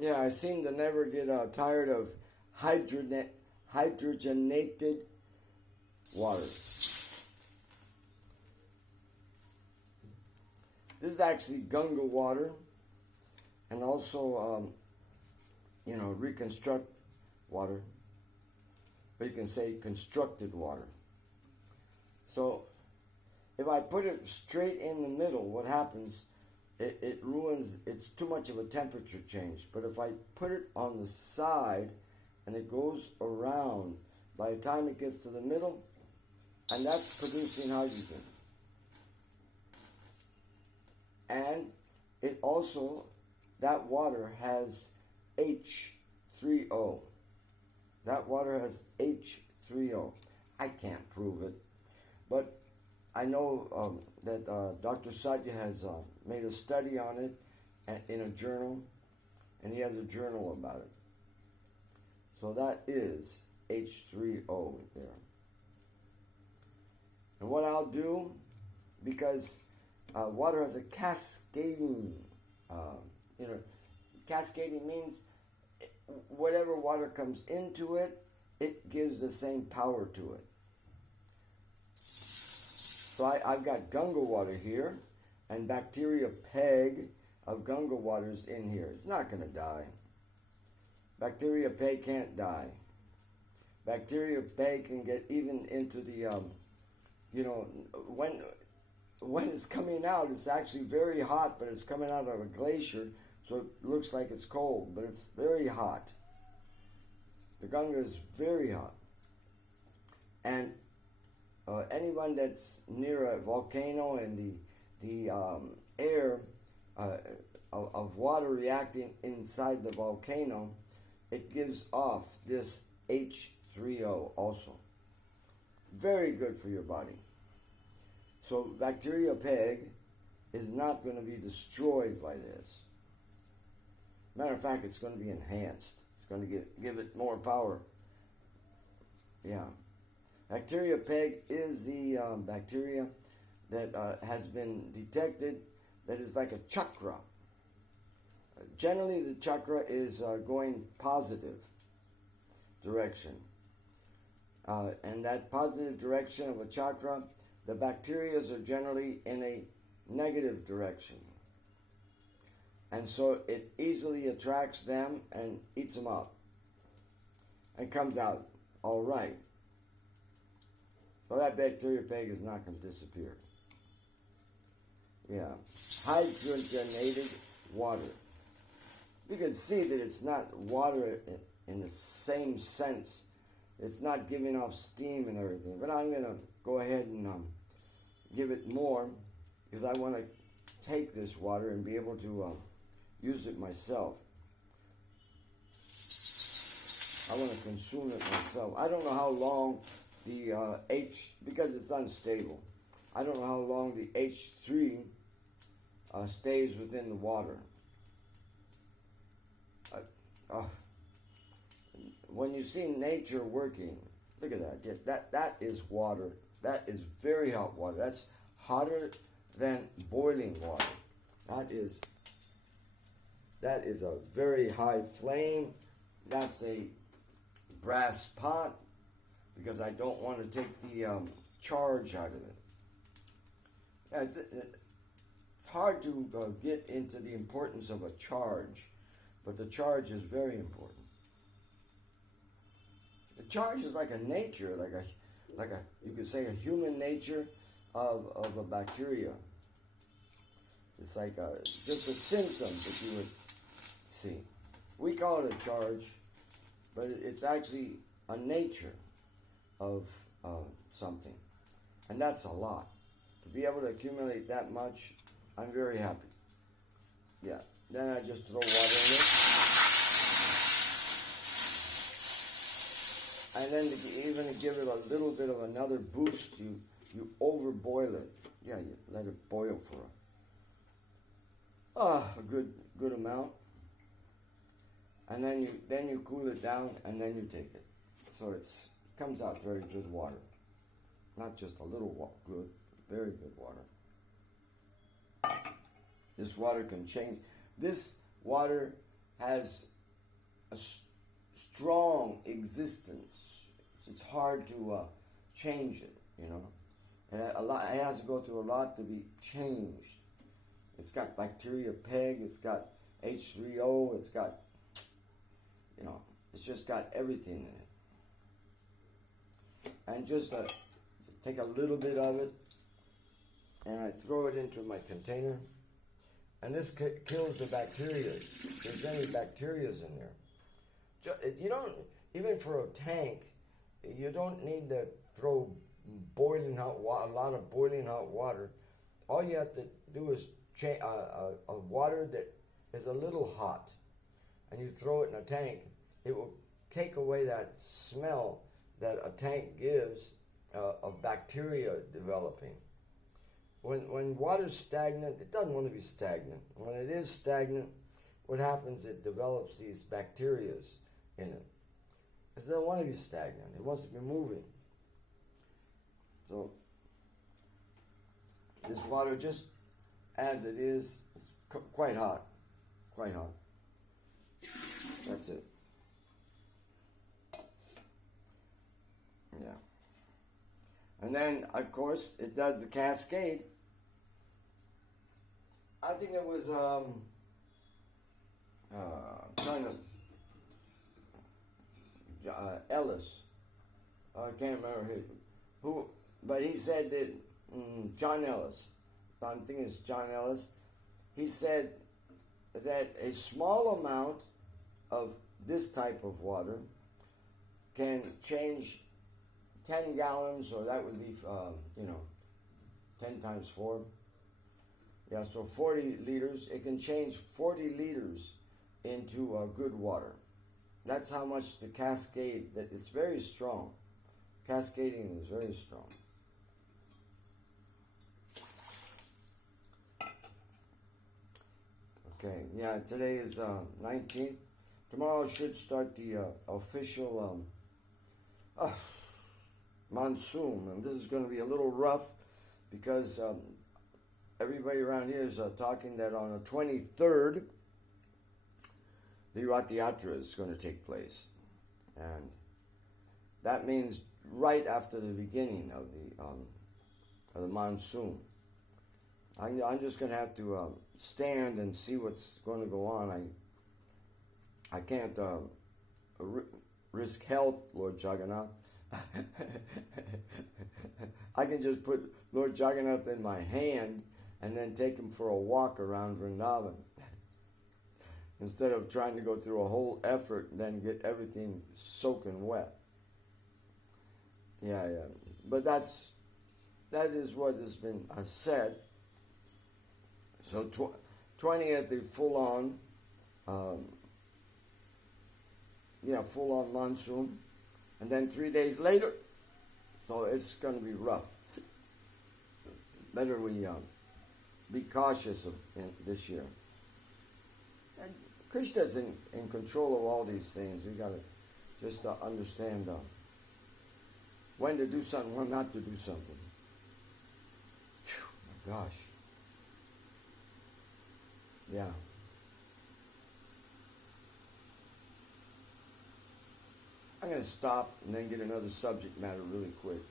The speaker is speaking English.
Yeah, I seem to never get tired of hydrogenated water. This is actually Gunga water, and also, reconstruct water, or you can say constructed water. So, if I put it straight in the middle, what happens, it ruins, it's too much of a temperature change. But if I put it on the side, and it goes around, by the time it gets to the middle, and that's producing hydrogen. And it also, that water has H3O. That water has H3O. I can't prove it, but I know that Dr. Satya has made a study on it in a journal, and he has a journal about it. So that is H3O there. And what I'll do, because water has a cascading, cascading means whatever water comes into it, it gives the same power to it. So I've got Gunga water here, and bacteria peg of Gunga water is in here. It's not going to die. Bacteria peg can't die. Bacteria peg can get even into the, when it's coming out, it's actually very hot, but it's coming out of a glacier, so it looks like it's cold, but it's very hot. The Gunga is very hot. And anyone that's near a volcano and the air of water reacting inside the volcano, it gives off this H3O also. Very good for your body. So bacteria peg is not going to be destroyed by this. Matter of fact, it's going to be enhanced. It's going to give it more power. Yeah. Bacteria peg is the bacteria that has been detected that is like a chakra. Generally, the chakra is going positive direction. And that positive direction of a chakra, the bacteria are generally in a negative direction. And so it easily attracts them and eats them up. And comes out all right. So that bacteria peg is not going to disappear. Yeah. Hydrogenated water. You can see that it's not water in the same sense. It's not giving off steam and everything. But I'm going to go ahead and give it more, because I want to take this water and be able to use it myself. I want to consume it myself. I don't know how long the because it's unstable, I don't know how long the H3 stays within the water. When you see nature working, look at that. Yeah, that is water. That is very hot water. That's hotter than boiling water. That is a very high flame. That's a brass pot, because I don't want to take the charge out of it. Yeah, it's hard to get into the importance of a charge, but the charge is very important. The charge is like a nature, like a you could say a human nature of a bacteria. It's like just a symptom that you would see. We call it a charge, but it's actually a nature of something. And that's a lot. To be able to accumulate that much, I'm very happy. Yeah. Then I just throw water in it. And then even to give it a little bit of another boost, you overboil it. Yeah, you let it boil for a good amount. And then you cool it down, and then you take it. So it comes out very good water. Not just a little good, very good water. This water can change. This water has a strong existence. It's hard to change it, you know. And it has to go through a lot to be changed. It's got bacteria peg, it's got H3O, it's got, you know, it's just got everything in it. And just take a little bit of it, and I throw it into my container. And this kills the bacteria. If there's any bacteria in there. You don't, even for a tank, you don't need to throw boiling hot water, a lot of boiling hot water. All you have to do is a water that is a little hot, and you throw it in a tank. It will take away that smell that a tank gives of bacteria developing. When water's stagnant, it doesn't want to be stagnant. When it is stagnant, what happens? It develops these bacterias in it. It doesn't want to be stagnant. It wants to be moving. So this water, just as it is quite hot. Quite hot. That's it. Yeah. And then, of course, it does the cascade. I think it was Ellis. I can't remember who, but he said that John Ellis. I'm thinking it's John Ellis. He said that a small amount of this type of water can change 10 gallons, or that would be, 10 times 4. Yeah, so 40 liters. It can change 40 liters into good water. That's how much the cascade, that it's very strong. Cascading is very strong. Okay, yeah, today is 19th. Tomorrow should start the official monsoon, and this is going to be a little rough because everybody around here is talking that on the 23rd the Rath Yatra is going to take place, and that means right after the beginning of the monsoon. I'm just going to have to stand and see what's going to go on. I can't risk health, Lord Jagannath. I can just put Lord Jagannath in my hand and then take him for a walk around Vrindavan instead of trying to go through a whole effort and then get everything soaking wet. Yeah. But that is what has been said. So 20th, the full-on monsoon, and then 3 days later, so it's going to be rough. Better we be cautious this year. And Krishna's in control of all these things. We got to just understand when to do something, when not to do something. Whew, my gosh. Yeah. I'm going to stop and then get another subject matter really quick.